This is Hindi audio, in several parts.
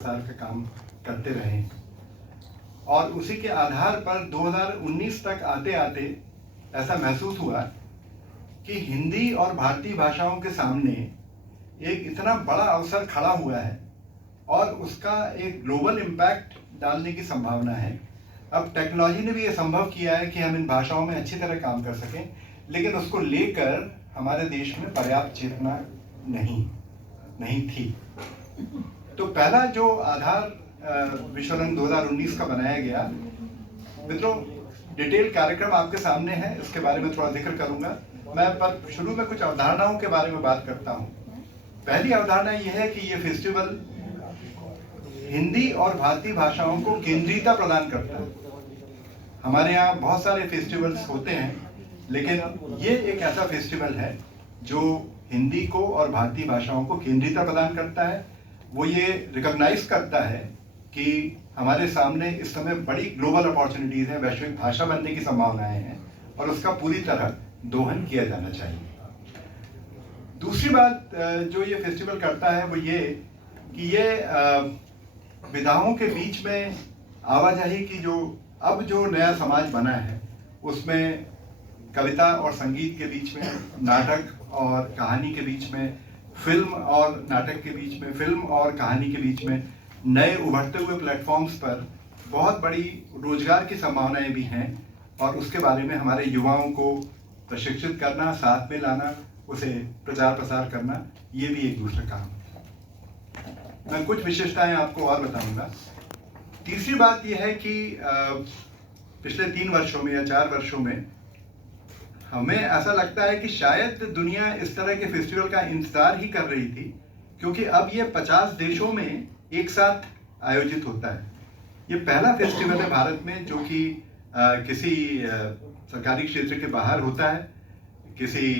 साल का काम करते रहे और उसी के आधार पर 2019 तक आते आते ऐसा महसूस हुआ कि हिंदी और भारतीय भाषाओं के सामने एक इतना बड़ा अवसर खड़ा हुआ है और उसका एक ग्लोबल इम्पैक्ट डालने की संभावना है। अब टेक्नोलॉजी ने भी ये संभव किया है कि हम इन भाषाओं में अच्छी तरह काम कर सकें, लेकिन उसको लेकर हमारे देश में पर्याप्त चेतना नहीं थी। तो पहला जो आधार विश्वरंग 2019 का बनाया गया, मित्रों डिटेल कार्यक्रम आपके सामने है, इसके बारे में थोड़ा जिक्र करूंगा मैं, पर शुरू में कुछ अवधारणाओं के बारे में बात करता हूं। पहली अवधारणा यह है कि ये फेस्टिवल हिंदी और भारतीय भाषाओं को केंद्रीयता प्रदान करता है। हमारे यहाँ बहुत सारे फेस्टिवल्स होते हैं, लेकिन ये एक ऐसा फेस्टिवल है जो हिंदी को और भारतीय भाषाओं को केंद्रीयता प्रदान करता है। वो ये रिकॉग्नाइज करता है कि हमारे सामने इस समय बड़ी ग्लोबल अपॉर्चुनिटीज हैं, वैश्विक भाषा बनने की संभावनाएं हैं और उसका पूरी तरह दोहन किया जाना चाहिए। दूसरी बात जो ये फेस्टिवल करता है वो ये कि ये विधाओं के बीच में आवाजाही की जो नया समाज बना है, उसमें कविता और संगीत के बीच में, नाटक और कहानी के बीच में, फिल्म और नाटक के बीच में, फिल्म और कहानी के बीच में नए उभरते हुए प्लेटफॉर्म्स पर बहुत बड़ी रोजगार की संभावनाएं भी हैं और उसके बारे में हमारे युवाओं को प्रशिक्षित करना, साथ में लाना, उसे प्रचार प्रसार करना, ये भी एक दूसरा काम है। मैं कुछ विशेषताएं आपको और बताऊंगा। तीसरी बात यह है कि पिछले 3 वर्षों में या 4 वर्षों में हमें ऐसा लगता है कि शायद दुनिया इस तरह के फेस्टिवल का इंतजार ही कर रही थी, क्योंकि अब ये 50 देशों में एक साथ आयोजित होता है। ये पहला फेस्टिवल है भारत में जो कि किसी सरकारी क्षेत्र के बाहर होता है, किसी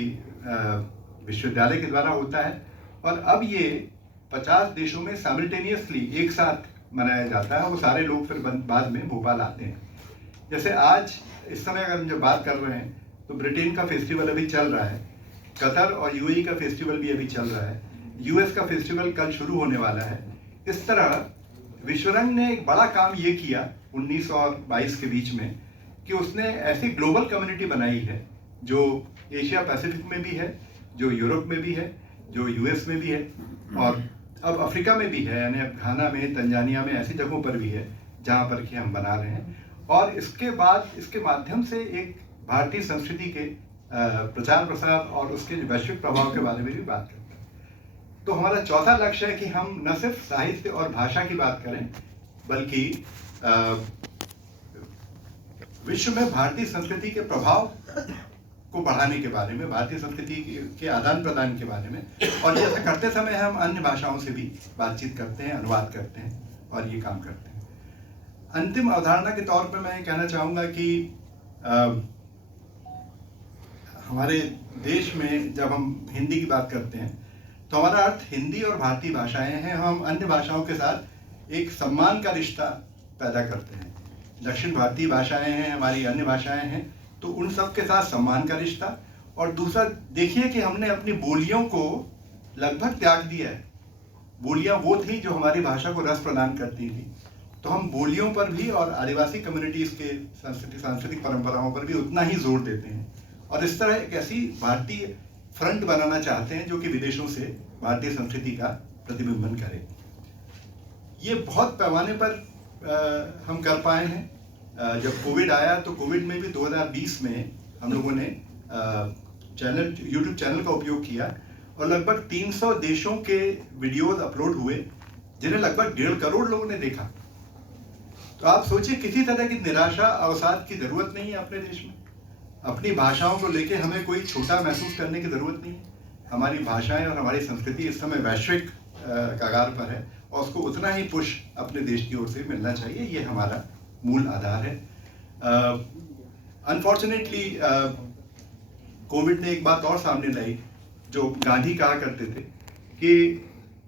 विश्वविद्यालय के द्वारा होता है, और अब ये 50 देशों में साइमल्टेनियसली एक साथ मनाया जाता है। वो सारे लोग फिर बाद में भोपाल आते हैं। जैसे आज इस समय अगर हम जब बात कर रहे हैं तो ब्रिटेन का फेस्टिवल अभी चल रहा है, कतर और यूएई का फेस्टिवल भी अभी चल रहा है, यूएस का फेस्टिवल कल शुरू होने वाला है। इस तरह विश्वरंग ने एक बड़ा काम ये किया 19 और 22 के बीच में कि उसने ऐसी ग्लोबल कम्युनिटी बनाई है जो एशिया पैसिफिक में भी है, जो यूरोप में भी है, जो यूएस में भी है और अब अफ्रीका में भी है, यानी अब घाना में, तंजानिया में, ऐसी जगहों पर भी है जहाँ पर कि हम बना रहे हैं। और इसके बाद इसके माध्यम से एक भारतीय संस्कृति के प्रचार प्रसार और उसके वैश्विक प्रभाव के बारे में भी बात करते हैं। तो हमारा चौथा लक्ष्य है कि हम न सिर्फ साहित्य और भाषा की बात करें, बल्कि विश्व में भारतीय संस्कृति के प्रभाव को बढ़ाने के बारे में, भारतीय संस्कृति के आदान प्रदान के बारे में, और ये ऐसा करते समय हम अन्य भाषाओं से भी बातचीत करते हैं, अनुवाद करते हैं और ये काम करते हैं। अंतिम अवधारणा के तौर पर मैं कहना चाहूँगा कि हमारे देश में जब हम हिंदी की बात करते हैं तो हमारा अर्थ हिंदी और भारतीय भाषाएं हैं। हम अन्य भाषाओं के साथ एक सम्मान का रिश्ता पैदा करते हैं। दक्षिण भारतीय भाषाएं हैं, हमारी अन्य भाषाएं हैं, तो उन सब के साथ सम्मान का रिश्ता। और दूसरा देखिए कि हमने अपनी बोलियों को लगभग त्याग दिया है। बोलियां वो थी जो हमारी भाषा को रस प्रदान करती थी, तो हम बोलियों पर भी और आदिवासी कम्युनिटीज़ के सांस्कृतिक परंपराओं पर भी उतना ही जोर देते हैं। और इस तरह एक ऐसी भारतीय फ्रंट बनाना चाहते हैं जो कि विदेशों से भारतीय संस्कृति का प्रतिबिंबन करे। ये बहुत पैमाने पर हम कर पाए हैं। जब कोविड आया तो कोविड में भी 2020 में हम लोगों ने यूट्यूब चैनल का उपयोग किया और लगभग 300 देशों के वीडियोज अपलोड हुए, जिन्हें लगभग 1.5 करोड़ लोगों ने देखा। तो आप सोचिए, किसी तरह की निराशा अवसाद की जरूरत नहीं है अपने देश में। अपनी भाषाओं को लेके हमें कोई छोटा महसूस करने की जरूरत नहीं है। हमारी भाषाएं और हमारी संस्कृति इस समय वैश्विक कगार पर है और उसको उतना ही पुश अपने देश की ओर से मिलना चाहिए। ये हमारा मूल आधार है। अनफॉर्चुनेटली कोविड ने एक बात और सामने लाई, जो गांधी कहा करते थे कि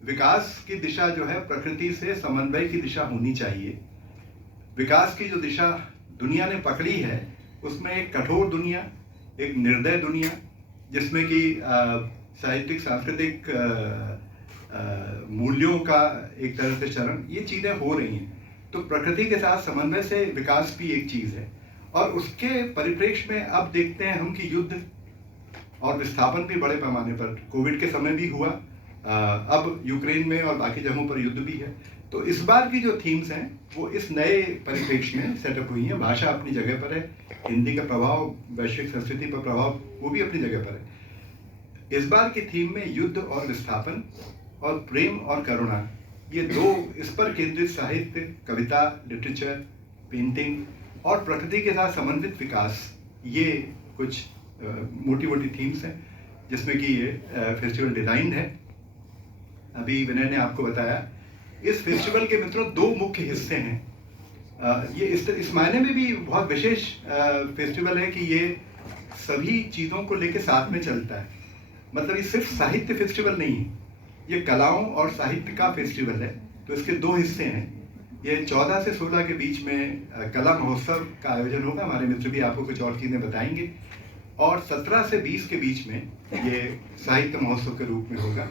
विकास की दिशा जो है प्रकृति से समन्वय की दिशा होनी चाहिए। विकास की जो दिशा दुनिया ने पकड़ी है उसमें एक कठोर दुनिया, एक निर्दय दुनिया, जिसमें कि साहित्यिक सांस्कृतिक मूल्यों का एक तरह से चरण, ये चीज़ें हो रही हैं। तो प्रकृति के साथ समन्वय से विकास भी एक चीज़ है, और उसके परिप्रेक्ष्य में अब देखते हैं हम कि युद्ध और विस्थापन भी बड़े पैमाने पर कोविड के समय भी हुआ, अब यूक्रेन में और बाकी जगहों पर युद्ध भी है। तो इस बार की जो थीम्स हैं वो इस नए परिप्रेक्ष्य में सेटअप हुई हैं। भाषा अपनी जगह पर है, हिंदी का प्रभाव, वैश्विक संस्कृति पर प्रभाव, वो भी अपनी जगह पर है। इस बार की थीम में युद्ध और विस्थापन और प्रेम और करुणा, ये दो इस पर केंद्रित साहित्य, कविता, लिटरेचर, पेंटिंग और प्रकृति के साथ समन्वित विकास, ये कुछ मोटी मोटी थीम्स हैं जिसमें कि ये फेस्टिवल डिज़ाइन है। अभी विनय ने आपको बताया, इस फेस्टिवल के मित्रों दो मुख्य हिस्से हैं। ये इस मायने में भी बहुत विशेष फेस्टिवल है कि ये सभी चीज़ों को लेकर साथ में चलता है। मतलब ये सिर्फ साहित्य फेस्टिवल नहीं है, ये कलाओं और साहित्य का फेस्टिवल है। तो इसके दो हिस्से हैं। ये 14 से 16 के बीच में कला महोत्सव का आयोजन होगा, हमारे मित्र भी आपको कुछ और चीज़ें बताएंगे, और 17 से 20 के बीच में ये साहित्य महोत्सव के रूप में होगा।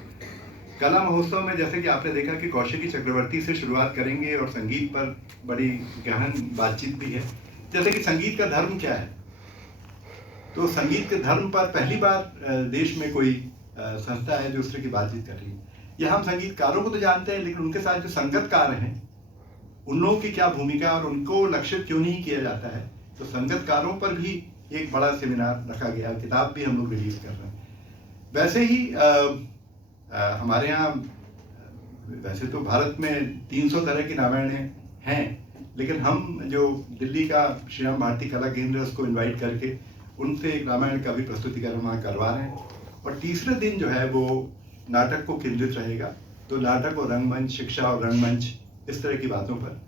कला महोत्सव में जैसे कि आपने देखा कि कौशिकी चक्रवर्ती से शुरुआत करेंगे और संगीत पर बड़ी गहन बातचीत भी है। जैसे कि संगीत का धर्म क्या है, तो संगीत के धर्म पर पहली बार देश में कोई संस्था है जो उस तरह की बातचीत कर रही है। या हम संगीतकारों को तो जानते हैं, लेकिन उनके साथ जो संगतकार हैं उन लोगों की क्या भूमिका और उनको लक्षित क्यों नहीं किया जाता है। तो संगतकारों पर भी एक बड़ा सेमिनार रखा गया, किताब भी हम लोग रिलीज कर रहे हैं। वैसे ही हमारे यहाँ वैसे तो भारत में 300 तरह की रामायणें हैं, लेकिन हम जो दिल्ली का श्री राम भारती कला केंद्र है उसको इनवाइट करके उनसे एक रामायण का भी प्रस्तुतिकरण वहाँ करवा रहे हैं। और तीसरे दिन जो है वो नाटक को केंद्रित रहेगा। तो नाटक और रंगमंच, शिक्षा और रंगमंच, इस तरह की बातों पर।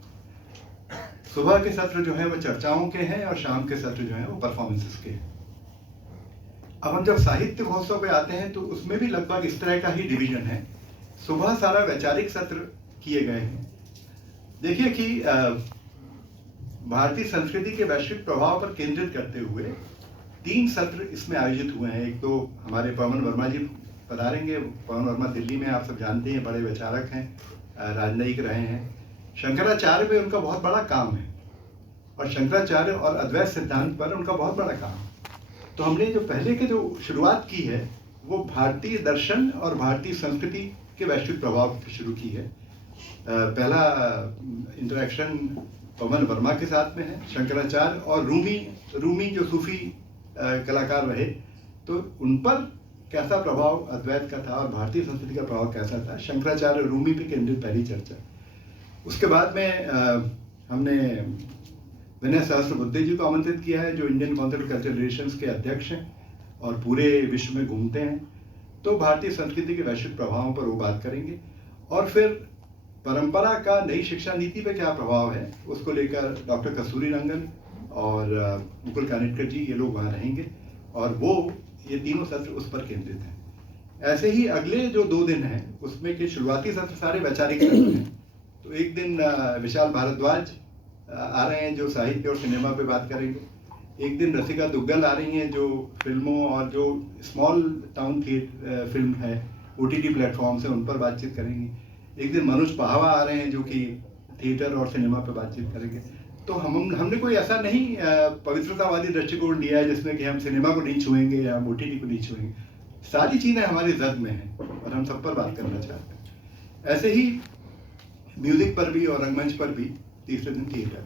सुबह के सत्र जो है वो चर्चाओं के हैं और शाम के सत्र जो है वो परफॉर्मेंसेस के हैं। अब हम जब साहित्य महोत्सव पे आते हैं तो उसमें भी लगभग इस तरह का ही डिवीजन है। सुबह सारा वैचारिक सत्र किए गए हैं। देखिए कि भारतीय संस्कृति के वैश्विक प्रभाव पर केंद्रित करते हुए 3 सत्र इसमें आयोजित हुए हैं। एक तो हमारे पवन वर्मा जी पधारेंगे। पवन वर्मा दिल्ली में आप सब जानते हैं बड़े विचारक हैं, राजनयिक रहे हैं। शंकराचार्य पे उनका बहुत बड़ा काम है और शंकराचार्य और अद्वैत सिद्धांत पर उनका बहुत बड़ा काम है। तो हमने जो पहले के जो शुरुआत की है वो भारतीय दर्शन और भारतीय संस्कृति के वैश्विक प्रभाव से शुरू की है। पहला इंटरेक्शन पवन वर्मा के साथ में है, शंकराचार्य और रूमी जो सूफी कलाकार रहे, तो उन पर कैसा प्रभाव अद्वैत का था और भारतीय संस्कृति का प्रभाव कैसा था, शंकराचार्य और रूमी पे केंद्रित पहली चर्चा। उसके बाद में हमने विनय सहस्रबुद्धे जी को आमंत्रित किया है, जो Indian council of cultural relations के अध्यक्ष हैं और पूरे विश्व में घूमते हैं। तो भारतीय संस्कृति के वैश्विक प्रभावों पर वो बात करेंगे। और फिर परंपरा का नई शिक्षा नीति पे क्या प्रभाव है उसको लेकर डॉक्टर कस्तूरी रंगन और मुकुल कानिटकर जी, ये लोग वहाँ रहेंगे और वो ये तीनों सत्र उस पर केंद्रित हैं। ऐसे ही अगले जो 2 दिन हैं उसमें के शुरुआती सत्र सारे वैचारिक सत्र हैं। तो एक दिन विशाल भारद्वाज आ रहे हैं जो साहित्य और सिनेमा पे बात करेंगे। एक दिन रसिका दुग्गल आ रही हैं जो फिल्मों और जो स्मॉल टाउन फिल्म है OTT प्लेटफॉर्म से उन पर बातचीत करेंगी। एक दिन मनोज पाहवा आ रहे हैं जो कि थिएटर और सिनेमा पे बातचीत करेंगे। तो हमने कोई ऐसा नहीं पवित्रतावादी दृष्टिकोण लिया है जिसमें कि हम सिनेमा को नहीं छुएंगे या OTT को नहीं छुएंगे। सारी चीज़ें हमारी जद में हैं और हम सब पर बात करना चाहते हैं। ऐसे ही म्यूजिक पर भी और रंगमंच पर भी तीसरे दिन थिएटर।